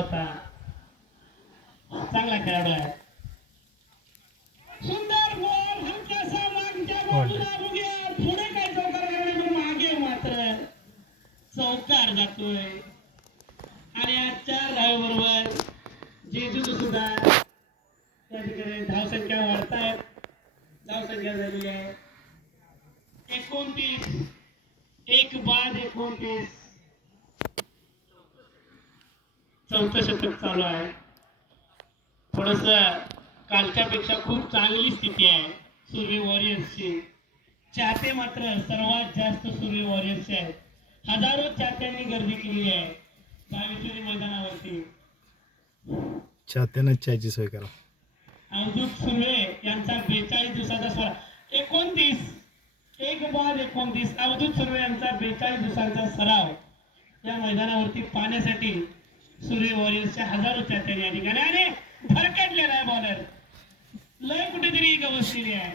होता चांगला खेळाडू आहे. सुंदर बॉल हलकासा मागच्या बाजूला बघूया पुढे काय चौकार करण्यावर मागे मात्र चौकार जातोय आणि आजच्या धावेबरोबर जेजू सुद्धा त्या ठिकाणी धावसंख्या वाढतायत. धावसंख्या झालेली आहे 29. 1 बाद 29. चौथं शतक चालू आहे. थोडस कालच्या पेक्षा खूप चांगली स्थिती आहे सुरवी वॉरियर्सची. चाहते मात्र सर्वात जास्त सुरवी वॉरियर्सचे आहेत. हजारो चाहत्यांनी गर्दी केलेली आहे भावेश्वरी मैदानावरती. चाहत्यांना चहाची सोय करा. अवधूत सुर्वे यांचा 42 दिवसाचा सोहळा. 29. 1 बाद 29. अवधूत सुर्वे यांचा 42 दिवसांचा सराव या मैदानावरती पाहण्यासाठी सुर्वे वॉरियर्सच्या हजारो चाहत्यांनी या ठिकाणी आणि भरकटलेला आहे बॉलर. लय कुठेतरी गवसलेली आहे.